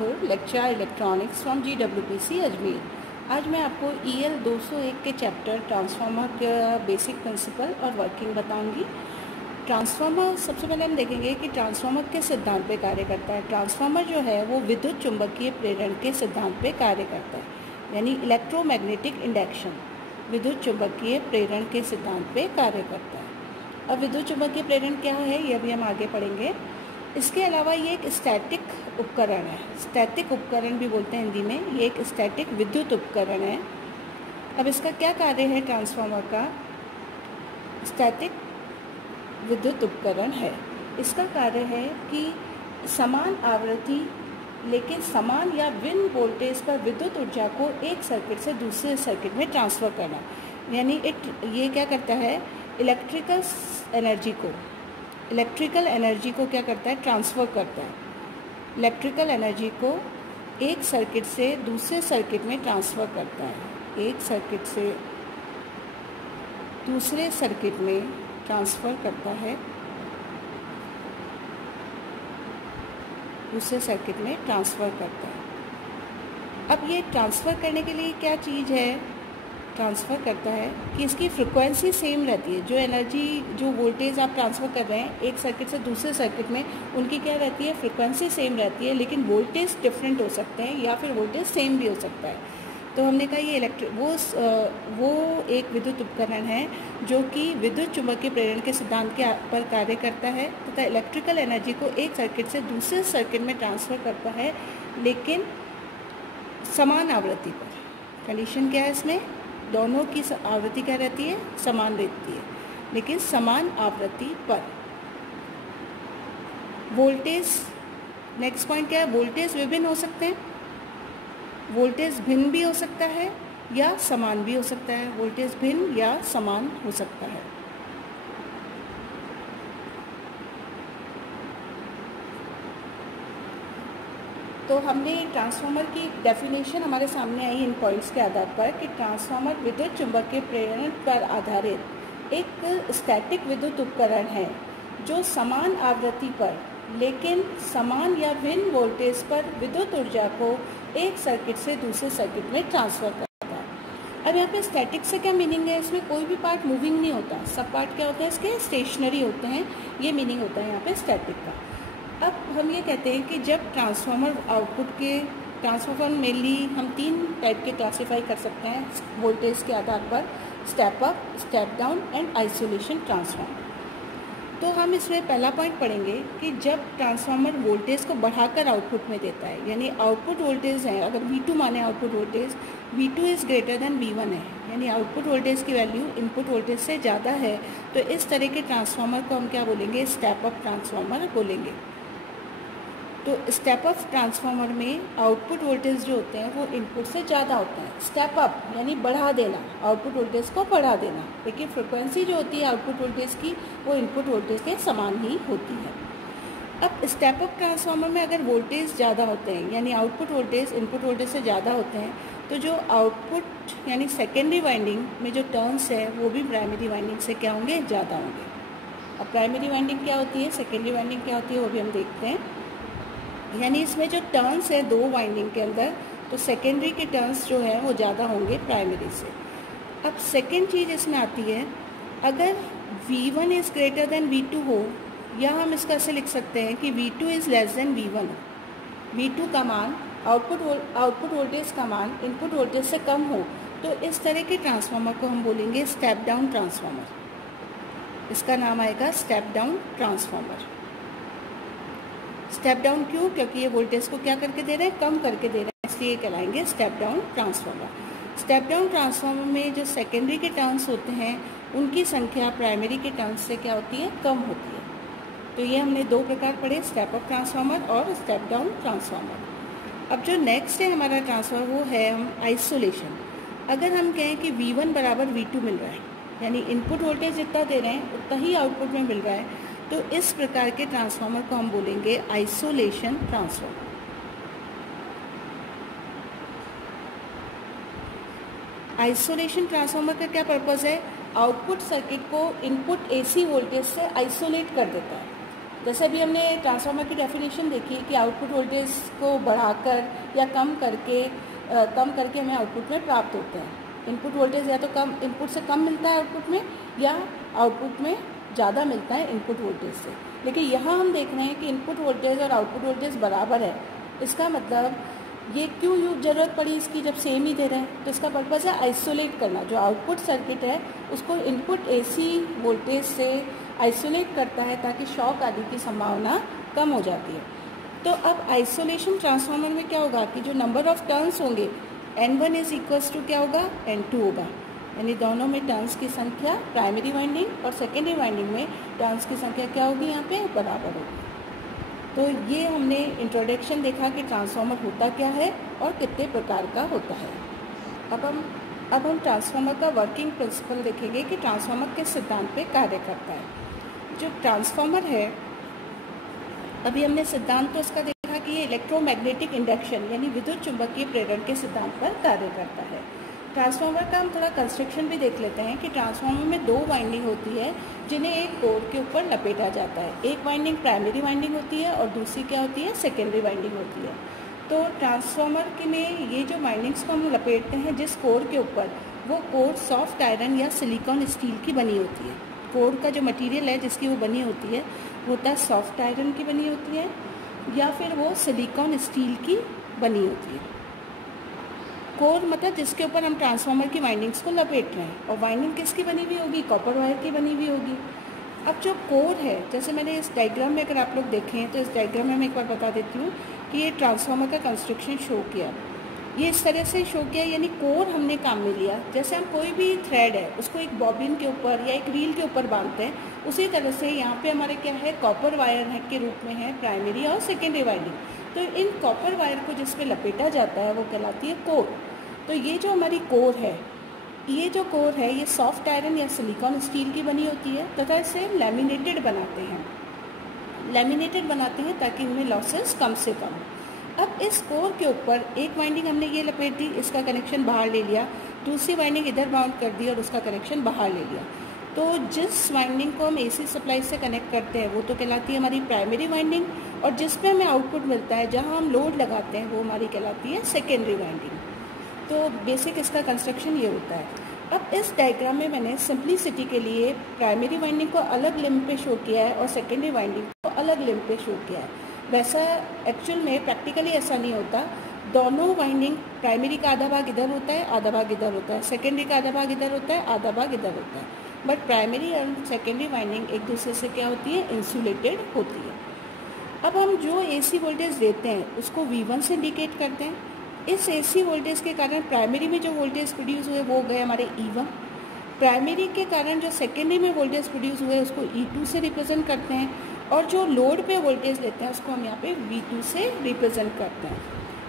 Mathur, lecture electronics from GWPC Ajmer. आज मैं आपको EL 201 के चैप्टर ट्रांसफार्मर का बेसिक प्रिंसिपल और वर्किंग बताऊंगी। ट्रांसफार्मर सबसे पहले हम देखेंगे कि ट्रांसफार्मर किस सिद्धांत पे कार्य करता है। ट्रांसफार्मर जो है वो विद्युत चुंबकीय प्रेरण के सिद्धांत पे कार्य करता है, यानी इलेक्ट्रोमैग्नेटिक इंडक्शन विद्युत चुंबकीय प्रेरण के सिद्धांत पे कार्य करता है। अब विद्युत चुंबकीय प्रेरण क्या है ये अभी हम आगे पढ़ेंगे। इसके अलावा ये एक स्टैटिक उपकरण है, स्टैटिक उपकरण भी बोलते हैं हिंदी में। ये एक स्टैटिक विद्युत उपकरण है। अब इसका क्या कार्य है? ट्रांसफार्मर का स्टैटिक विद्युत उपकरण है। इसका कार्य है कि समान आवृत्ति लेकिन समान या भिन्न वोल्टेज पर विद्युत ऊर्जा को एक सर्किट से दूसरे सर्किट में ट्रांसफ़र करना, यानी ये क्या करता है? इलेक्ट्रिकल एनर्जी को क्या करता है? ट्रांसफ़र करता है। इलेक्ट्रिकल एनर्जी को एक सर्किट से दूसरे सर्किट में ट्रांसफ़र करता है, एक सर्किट से दूसरे सर्किट में ट्रांसफ़र करता है, दूसरे सर्किट में ट्रांसफ़र करता है। अब ये ट्रांसफ़र करने के लिए क्या चीज़ है? ट्रांसफ़र करता है कि इसकी फ्रिक्वेंसी सेम रहती है। जो एनर्जी, जो वोल्टेज आप ट्रांसफ़र कर रहे हैं एक सर्किट से दूसरे सर्किट में, उनकी क्या रहती है? फ्रिक्वेंसी सेम रहती है, लेकिन वोल्टेज डिफरेंट हो सकते हैं या फिर वोल्टेज सेम भी हो सकता है। तो हमने कहा ये वो एक विद्युत उपकरण है जो कि विद्युत चुंबकीय प्रेरण के सिद्धांत के पर कार्य करता है तथा इलेक्ट्रिकल एनर्जी को एक सर्किट से दूसरे सर्किट में ट्रांसफ़र करता है, लेकिन समान आवृत्ति पर। कंडीशन क्या है इसमें? दोनों की आवृत्ति क्या रहती है? समान रहती है, लेकिन समान आवृत्ति पर। वोल्टेज, नेक्स्ट पॉइंट क्या है? वोल्टेज विभिन्न हो सकते हैं। वोल्टेज भिन्न भी हो सकता है या समान भी हो सकता है। वोल्टेज भिन्न या समान हो सकता है। तो हमने ट्रांसफार्मर की डेफिनेशन हमारे सामने आई इन पॉइंट्स के आधार पर कि ट्रांसफार्मर विद्युत चुंबकीय प्रेरण पर आधारित एक स्टैटिक विद्युत उपकरण है जो समान आवृत्ति पर लेकिन समान या भिन्न वोल्टेज पर विद्युत ऊर्जा को एक सर्किट से दूसरे सर्किट में ट्रांसफ़र करता है। अब यहाँ पे स्टैटिक से क्या मीनिंग है? इसमें कोई भी पार्ट मूविंग नहीं होता, सब पार्ट क्या होते हैं इसके? स्टेशनरी होते हैं। ये मीनिंग होता है यहाँ पे स्टैटिक का। अब हम ये कहते हैं कि जब ट्रांसफार्मर मेनली हम 3 टाइप के क्लासीफाई कर सकते हैं वोल्टेज के आधार पर: step up, step down and isolation transformer. तो हम इसमें पहला पॉइंट पढ़ेंगे कि जब ट्रांसफार्मर वोल्टेज को बढ़ाकर आउटपुट में देता है, यानी आउटपुट वोल्टेज है, अगर V2 माने output voltage, V2 is greater than V1 है, यानी आउटपुट वोल्टेज की वैल्यू इनपुट वोल्टेज से ज़्यादा है, तो इस तरह के ट्रांसफार्मर को हम क्या बोलेंगे? स्टेप अप ट्रांसफार्मर बोलेंगे। तो स्टेप अप ट्रांसफार्मर में आउटपुट वोल्टेज जो होते हैं वो इनपुट से ज़्यादा होते हैं। स्टेप अप यानी बढ़ा देना, आउटपुट वोल्टेज को बढ़ा देना, लेकिन फ्रिक्वेंसी जो होती है आउटपुट वोल्टेज की वो इनपुट वोल्टेज के समान ही होती है। अब स्टेप अप ट्रांसफार्मर में अगर वोल्टेज ज़्यादा होते हैं, यानी आउटपुट वोल्टेज इनपुट वोल्टेज से ज़्यादा होते हैं, तो जो आउटपुट यानी सेकेंडरी वाइंडिंग में जो टर्न्स है वो भी प्राइमरी वाइंडिंग से क्या होंगे? ज़्यादा होंगे। अब प्राइमरी वाइंडिंग क्या होती है, सेकेंडरी वाइंडिंग क्या होती है, वो भी हम देखते हैं। यानी इसमें जो टर्न्स है 2 वाइंडिंग के अंदर, तो सेकेंडरी के टर्न्स जो है वो ज़्यादा होंगे प्राइमरी से। अब सेकेंड चीज़ इसमें आती है, अगर V1 is greater than V2 हो, या हम इसका ऐसे लिख सकते हैं कि V2 is less than V1 हो। V2 का मान आउटपुट वोल्टेज का मान इनपुट वोल्टेज से कम हो, तो इस तरह के ट्रांसफार्मर को हम बोलेंगे स्टेप डाउन ट्रांसफार्मर। इसका नाम आएगा step down transformer. Step down क्यों? क्योंकि ये वोल्टेज को क्या करके दे रहे हैं? कम करके दे रहे हैं, इसलिए कहलाएंगे step down transformer. Step down transformer में जो सेकेंडरी के टर्न्स होते हैं उनकी संख्या प्राइमरी के टर्न्स से क्या होती है? कम होती है। तो ये हमने 2 प्रकार पढ़े, स्टेप अप ट्रांसफार्मर और स्टेप डाउन ट्रांसफार्मर। अब जो नेक्स्ट है हमारा ट्रांसफार्मर वो है हम आइसोलेशन। अगर हम कहें कि V1 बराबर V2 मिल रहा है, यानी इनपुट वोल्टेज जितना दे रहे हैं उतना ही आउटपुट में मिल रहा है, तो इस प्रकार के ट्रांसफार्मर को हम बोलेंगे आइसोलेशन ट्रांसफार्मर। आइसोलेशन ट्रांसफार्मर का क्या पर्पज़ है? आउटपुट सर्किट को इनपुट AC वोल्टेज से आइसोलेट कर देता है। जैसे अभी हमने ट्रांसफार्मर की डेफिनेशन देखी कि आउटपुट वोल्टेज को बढ़ाकर या कम करके हमें आउटपुट में प्राप्त होते हैं। इनपुट वोल्टेज या तो कम, इनपुट से कम मिलता है आउटपुट में, या आउटपुट में ज़्यादा मिलता है इनपुट वोल्टेज से। लेकिन यहाँ हम देख रहे हैं कि इनपुट वोल्टेज और आउटपुट वोल्टेज बराबर है। इसका मतलब ये क्यों ज़रूरत पड़ी इसकी, जब सेम ही दे रहे हैं? तो इसका पर्पज़ है आइसोलेट करना। जो आउटपुट सर्किट है उसको इनपुट AC वोल्टेज से आइसोलेट करता है ताकि शॉक आदि की संभावना कम हो जाती है। तो अब आइसोलेशन ट्रांसफार्मर में क्या होगा कि जो नंबर ऑफ टर्न्स होंगे N1 इज इक्वल्स टू क्या होगा, N2 होगा। यानी दोनों में टर्न्स की संख्या, प्राइमरी वाइंडिंग और सेकेंडरी वाइंडिंग में टर्न्स की संख्या क्या होगी, यहाँ पे बराबर होगी। तो ये हमने इंट्रोडक्शन देखा कि ट्रांसफार्मर होता क्या है और कितने प्रकार का होता है। अब हम ट्रांसफार्मर का वर्किंग प्रिंसिपल देखेंगे कि ट्रांसफार्मर किस सिद्धांत पे कार्य करता है। जो ट्रांसफार्मर है, अभी हमने सिद्धांत तो इसका देखा कि ये इलेक्ट्रोमैग्नेटिक इंडक्शन यानी विद्युत चुंबकीय प्रेरण के सिद्धांत पर कार्य करता है। ट्रांसफार्मर का हम थोड़ा कंस्ट्रक्शन भी देख लेते हैं कि ट्रांसफार्मर में 2 वाइंडिंग होती है जिन्हें एक कोर के ऊपर लपेटा जाता है। एक वाइंडिंग प्राइमरी वाइंडिंग होती है और दूसरी क्या होती है, सेकेंडरी वाइंडिंग होती है। तो ट्रांसफार्मर के में ये जो वाइंडिंग्स को हम लपेटते हैं जिस कोर के ऊपर, वो कोर सॉफ्ट आयरन या सिलिकॉन स्टील की बनी होती है। कोर का जो मटीरियल है जिसकी वो बनी होती है वो होता है सॉफ्ट आयरन की बनी होती है या फिर वो सिलिकॉन स्टील की बनी होती है। कोर मतलब जिसके ऊपर हम ट्रांसफार्मर की वाइंडिंग्स को लपेट रहे हैं। और वाइंडिंग किसकी बनी हुई होगी, कॉपर वायर की बनी हुई होगी। अब जो कोर है, जैसे मैंने इस डायग्राम में अगर आप लोग देखें तो इस डायग्राम में मैं एक बार बता देती हूँ कि ये ट्रांसफार्मर का कंस्ट्रक्शन शो किया, ये इस तरह से शो किया। यानी कोर हमने काम में लिया, जैसे हम कोई भी थ्रेड है उसको एक बॉबिन के ऊपर या एक रील के ऊपर बांधते हैं, उसी तरह से यहाँ पे हमारे क्या है, कॉपर वायर है के रूप में है प्राइमरी और सेकेंडरी वाइंडिंग। तो इन कॉपर वायर को जिस पे लपेटा जाता है वो कहलाती है कोर। तो ये जो हमारी कोर है, ये जो कोर है ये सॉफ्ट आयरन या सिलिकॉन स्टील की बनी होती है तथा इसे लैमिनेटेड बनाते हैं ताकि इनमें लॉसेस कम से कम। अब इस कोर के ऊपर एक वाइंडिंग हमने ये लपेट दी, इसका कनेक्शन बाहर ले लिया, दूसरी वाइंडिंग इधर बाउंड कर दी और उसका कनेक्शन बाहर ले लिया। तो जिस वाइंडिंग को हम AC सप्लाई से कनेक्ट करते हैं वो तो कहलाती है हमारी प्राइमरी वाइंडिंग, और जिस पे हमें आउटपुट मिलता है, जहाँ हम लोड लगाते हैं, वो हमारी कहलाती है सेकेंडरी वाइंडिंग। तो बेसिक इसका कंस्ट्रक्शन ये होता है। अब इस डायग्राम में मैंने सिंप्लिसिटी के लिए प्राइमरी वाइंडिंग को अलग लिम्ब पे शो किया है और सेकेंडरी वाइंडिंग को अलग लिम्ब पे शो किया है। वैसा एक्चुअल में प्रैक्टिकली ऐसा नहीं होता। दोनों वाइंडिंग, प्राइमरी का आधा भाग इधर होता है, आधा भाग इधर होता है, सेकेंडरी का आधा भाग इधर होता है, आधा भाग इधर होता है। बट प्राइमरी और सेकेंडरी वाइंडिंग एक दूसरे से क्या होती है, इंसुलेटेड होती है। अब हम जो AC वोल्टेज देते हैं उसको V1 से इंडिकेट करते हैं। इस AC वोल्टेज के कारण प्राइमरी में जो वोल्टेज प्रोड्यूस हुए वो गए हमारे E1। प्राइमरी के कारण जो सेकेंडरी में वोल्टेज प्रोड्यूस हुए उसको E2 से रिप्रेजेंट करते हैं, और जो लोड पे वोल्टेज लेते हैं उसको हम यहाँ पे V2 से रिप्रेजेंट करते हैं।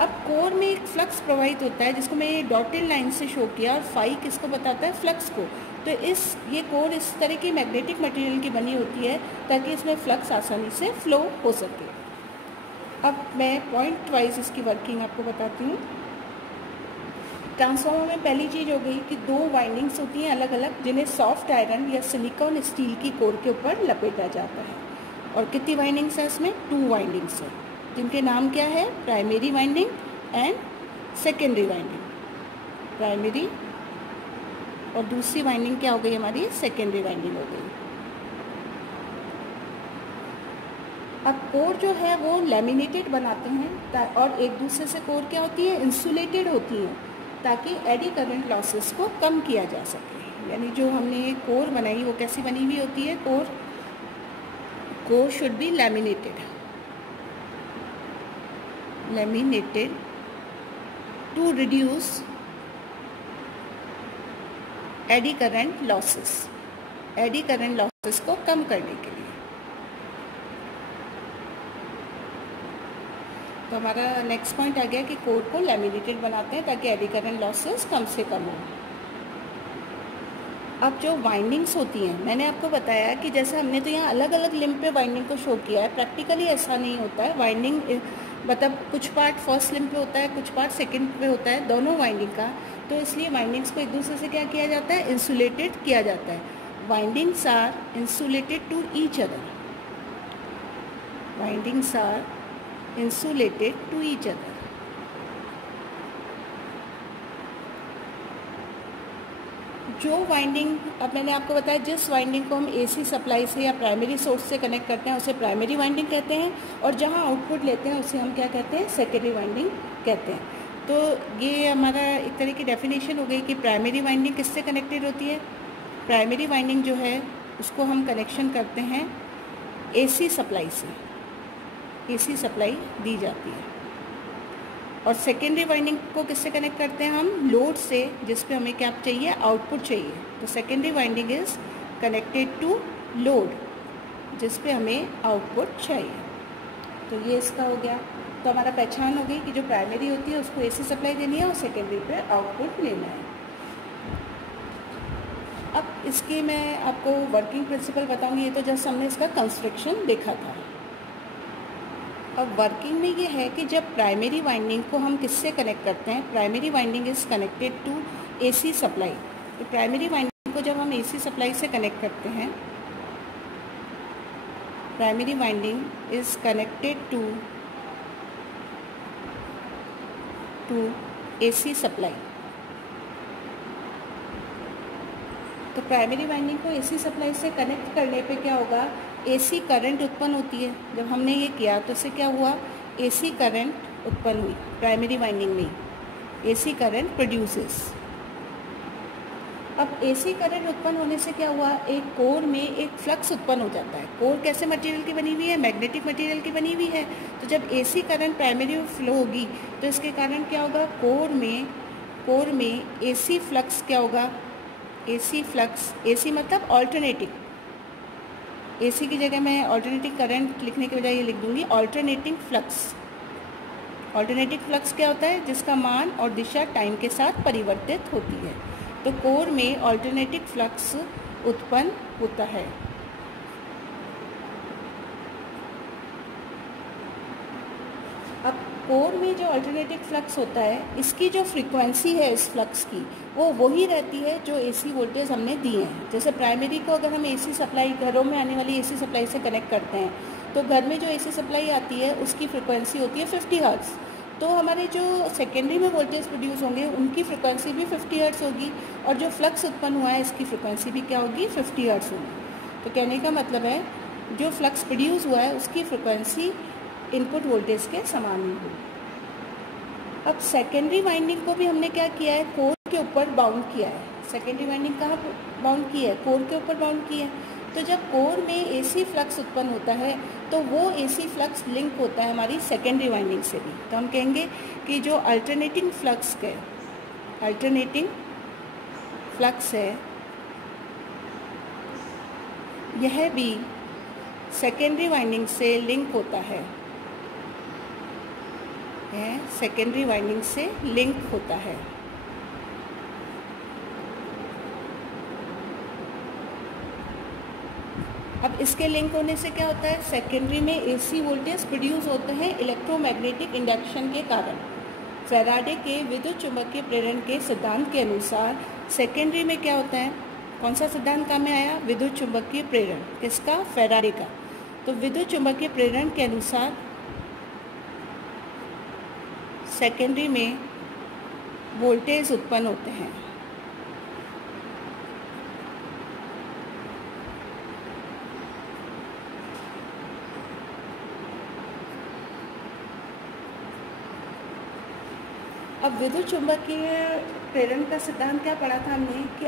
अब कोर में एक फ्लक्स प्रवाहित होता है जिसको मैं डॉटेड लाइन से शो किया, और फाई किसको बताता है, फ्लक्स को। तो ये कोर इस तरह की मैग्नेटिक मटेरियल की बनी होती है ताकि इसमें फ्लक्स आसानी से फ्लो हो सके। अब मैं पॉइंट वाइज इसकी वर्किंग आपको बताती हूँ। ट्रांसफार्मर में पहली चीज़ हो गई कि 2 वाइंडिंग्स होती हैं अलग अलग, जिन्हें सॉफ्ट आयरन या सिलिकॉन स्टील की कोर के ऊपर लपेटा जाता है। और कितनी वाइंडिंग्स है इसमें, 2 वाइंडिंग्स है, जिनके नाम क्या है, primary winding and secondary winding. Primary और दूसरी वाइंडिंग क्या हो गई हमारी, सेकेंडरी वाइंडिंग हो गई। अब कोर जो है वो लैमिनेटेड बनाते हैं और एक दूसरे से कोर क्या होती है, इंसुलेटेड होती है ताकि एडी करंट लॉसेस को कम किया जा सके। यानी जो हमने कोर बनाई वो कैसी बनी हुई होती है, core should be laminated to reduce eddy current losses को कम करने के लिए। तो हमारा नेक्स्ट पॉइंट आ गया कि कोर को लैमिनेटेड बनाते हैं ताकि एडी करंट लॉसेस कम से कम हो। अब जो वाइंडिंग्स होती हैं, मैंने आपको बताया कि जैसे हमने तो यहाँ अलग अलग लिम्ब पे वाइंडिंग को शो किया है, प्रैक्टिकली ऐसा नहीं होता है। वाइंडिंग मतलब कुछ पार्ट फर्स्ट लिम्ब पे होता है, कुछ पार्ट सेकंड पे होता है, दोनों वाइंडिंग का। तो इसलिए वाइंडिंग्स को एक दूसरे से क्या किया जाता है, इंसुलेटेड किया जाता है। Windings are insulated to each other. Windings are insulated to each other. जो वाइंडिंग, अब मैंने आपको बताया, जिस वाइंडिंग को हम एसी सप्लाई से या प्राइमरी सोर्स से कनेक्ट करते हैं उसे प्राइमरी वाइंडिंग कहते हैं, और जहां आउटपुट लेते हैं उसे हम क्या कहते हैं, सेकेंडरी वाइंडिंग कहते हैं। तो ये हमारा एक तरह की डेफिनेशन हो गई कि प्राइमरी वाइंडिंग किससे कनेक्टेड होती है। प्राइमरी वाइंडिंग जो है उसको हम कनेक्शन करते हैं एसी सप्लाई से, एसी सप्लाई दी जाती है। और सेकेंडरी वाइंडिंग को किससे कनेक्ट करते हैं हम, लोड से, जिस पे हमें क्या चाहिए, आउटपुट चाहिए। तो secondary winding is connected to load, जिस पे हमें आउटपुट चाहिए। तो ये इसका हो गया। तो हमारा पहचान हो गई कि जो प्राइमरी होती है उसको एसी सप्लाई देनी है और सेकेंडरी पे आउटपुट लेना है। अब इसकी मैं आपको वर्किंग प्रिंसिपल बताऊंगी। ये तो जस्ट हमने इसका कंस्ट्रक्शन देखा था। अब वर्किंग में ये है कि जब प्राइमरी वाइंडिंग को हम किससे कनेक्ट करते हैं, primary winding is connected to AC supply. तो प्राइमरी वाइंडिंग को जब हम एसी सप्लाई से कनेक्ट करते हैं, primary winding is connected to AC supply. तो प्राइमरी वाइंडिंग को एसी सप्लाई से कनेक्ट करने पे क्या होगा, एसी करंट उत्पन्न होती है। जब हमने ये किया तो इससे क्या हुआ, एसी करंट उत्पन्न हुई प्राइमरी वाइंडिंग में, एसी करंट प्रोड्यूसेस। अब एसी करंट उत्पन्न होने से क्या हुआ, एक कोर में एक फ्लक्स उत्पन्न हो जाता है। कोर कैसे मटेरियल की बनी हुई है, मैग्नेटिक मटेरियल की बनी हुई है। तो जब एसी करंट प्राइमरी में फ्लो होगी तो इसके कारण क्या होगा, कोर में एसी फ्लक्स क्या होगा, एसी फ्लक्स, एसी मतलब ऑल्टरनेटिंग, एसी की जगह मैं ऑल्टरनेटिंग करंट लिखने के बजाय ये लिख दूंगी ऑल्टरनेटिंग फ्लक्स। ऑल्टरनेटिंग फ्लक्स क्या होता है, जिसका मान और दिशा टाइम के साथ परिवर्तित होती है। तो कोर में ऑल्टरनेटिंग फ्लक्स उत्पन्न होता है। अब कोर में जो ऑल्टरनेटिंग फ्लक्स होता है, इसकी जो फ्रीक्वेंसी है इस फ्लक्स की, वो वही रहती है जो एसी वोल्टेज हमने दिए हैं। जैसे प्राइमरी को अगर हम एसी सप्लाई, घरों में आने वाली एसी सप्लाई से कनेक्ट करते हैं, तो घर में जो एसी सप्लाई आती है उसकी फ्रीक्वेंसी होती है 50 हर्ट्ज़। तो हमारे जो सेकेंडरी में वोल्टेज प्रोड्यूस होंगे उनकी फ्रिक्वेंसी भी 50 हर्ट्ज़ होगी, और जो फ्लक्स उत्पन्न हुआ है इसकी फ्रिक्वेंसी भी क्या होगी, 50 हर्ट्ज़ होगी। तो कहने का मतलब है जो फ्लक्स प्रोड्यूस हुआ है उसकी फ्रिक्वेंसी इनपुट वोल्टेज के समान ही होगी। अब सेकेंडरी वाइंडिंग को भी हमने क्या किया है, कोर के ऊपर बाउंड किया है। सेकेंडरी वाइंडिंग कहाँ बाउंड की है, कोर के ऊपर बाउंड की है। तो जब कोर में एसी फ्लक्स उत्पन्न होता है तो वो एसी फ्लक्स लिंक होता है हमारी सेकेंडरी वाइंडिंग से भी। तो हम कहेंगे कि जो अल्टरनेटिंग फ्लक्स है, अल्टरनेटिंग फ्लक्स है, यह भी सेकेंडरी वाइंडिंग से लिंक होता है, सेकेंडरी वाइंडिंग से लिंक होता है। अब इसके लिंक होने से क्या होता है, सेकेंडरी में एसी वोल्टेज प्रोड्यूस होते हैं इलेक्ट्रोमैग्नेटिक इंडक्शन के कारण। फैराडे के विद्युत चुंबकीय प्रेरण के सिद्धांत के अनुसार सेकेंडरी में क्या होता है, कौन सा सिद्धांत काम में आया, विद्युत चुंबकीय प्रेरण, किसका, फैराडे का। तो विद्युत चुंबकीय प्रेरण के अनुसार सेकेंडरी में वोल्टेज उत्पन्न होते हैं। अब विद्युत चुंबकीय प्रेरण का सिद्धांत क्या पढ़ा था हमने कि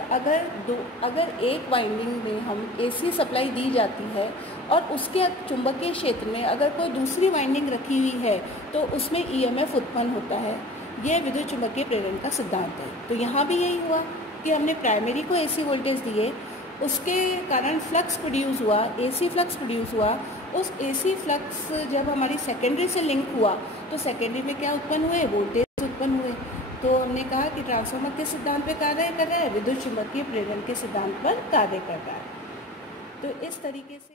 अगर एक वाइंडिंग में हम एसी सप्लाई दी जाती है और उसके चुंबकीय क्षेत्र में अगर कोई दूसरी वाइंडिंग रखी हुई है तो उसमें ईएमएफ उत्पन्न होता है। यह विद्युत चुंबकीय प्रेरण का सिद्धांत है। तो यहाँ भी यही हुआ कि हमने प्राइमरी को एसी वोल्टेज दिए, उसके कारण फ्लक्स प्रोड्यूस हुआ, एसी फ्लक्स प्रोड्यूस हुआ। उस एसी फ्लक्स जब हमारी सेकेंडरी से लिंक हुआ तो सेकेंडरी में क्या उत्पन्न हुए, वोल्टेज उत्पन्न हुए। तो हमने कहा कि ट्रांसफार्मर के सिद्धांत पे कार्य कर रहा है, विद्युत चुंबकीय प्रेरण के सिद्धांत पर कार्य कर रहा है। तो इस तरीके से